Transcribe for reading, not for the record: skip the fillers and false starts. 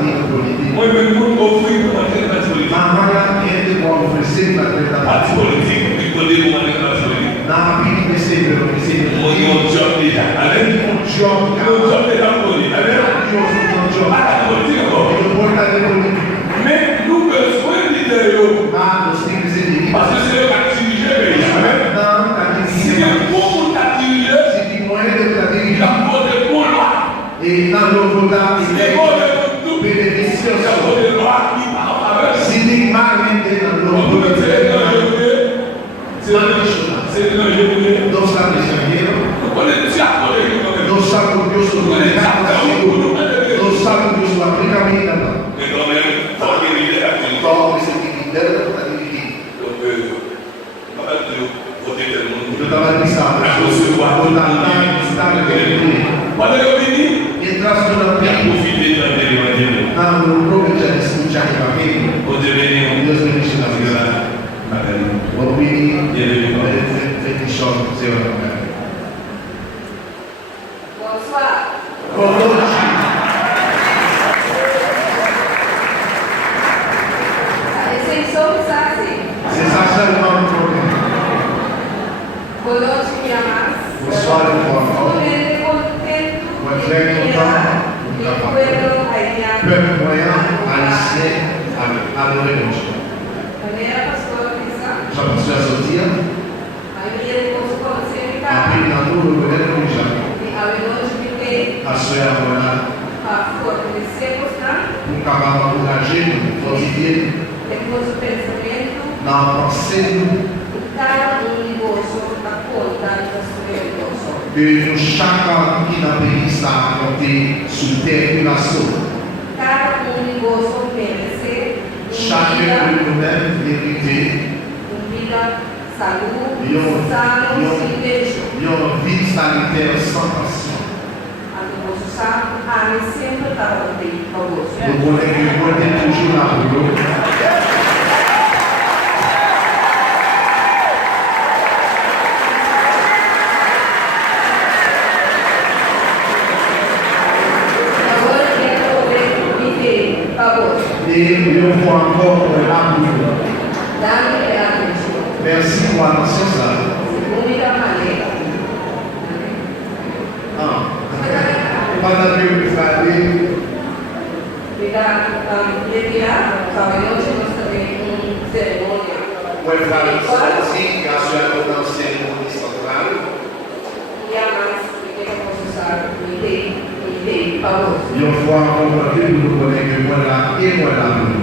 partido político. Moi, même pour offrir pour entrer dans la politique. Mamãe gente può offrire la Parti parte politique, il faut dire pour entrer dans la politique. na pili sempre Moi, il y a un job déjà. Allez, un gioco un job déjà pour dire. Allez, la politique encore. Mais nous besoin de leader. Parce que c'est le qui dirige le pays. Amen. Si le bon t'a dirigé, il a voté pour loi. e non votati C'est bon de tout. beneficio Il a voté loi qui va en faveur. sinigmalmente non On lo peut dire que c'est un jeu. non sta prigioniero On est déjà collé. non sta curioso non sta curioso applicamento Mais quand même, faut qu'il y ait la politique. come se ti libera da diritto Donc, on va voter tout le monde. io davanti sta votare stare per Quando io vedi, entrasse nella mi ha prima approfittato dell'Evangelo. hanno proprio già distruggere i bambini Oggi vedi Dio smenisce la vita una magari. bambini e 18 euro Bonsoir. conosci Vocês são assim. se sa salvare un problema Conosco minha mãe. Bonsoir, Estou muito contente. per moyen haïtien à l'origine Maneira pastor Pisa. je pense à Sotia Aí ele conseguiu ser après dans tout le governo déjà e ao longe de quem à ce moment-là a fortalecer postar, pour capable d'engager quotidien depois o pensamento, dans la pensée cada negócio da conta do seu negócio. que chacun qui dans le pays s'est compté sous terre la sauce. Cada negócio merece Chacun de nous-mêmes vérité, comida, saúde, Yo- sano, yo- sem beijo. une vie sanitaire sans passion. A negócio sabe, a sempre estava bem para você. Nous voulons que vous êtes toujours là pour nous. Agora que é poder viver para você. Et nous voulons encore là pour nous. Dá-me a atenção. Merci pour l'attention ça. Única maneira. Pendant que vous faites, Retirar, sabe, hoje nós também cerimônia. vous faites aussi, car je vais dans le cérémonie centrale. E a mais que eu posso usar, me dei para você. Une fois encore, nous voulons que voilà et voilà.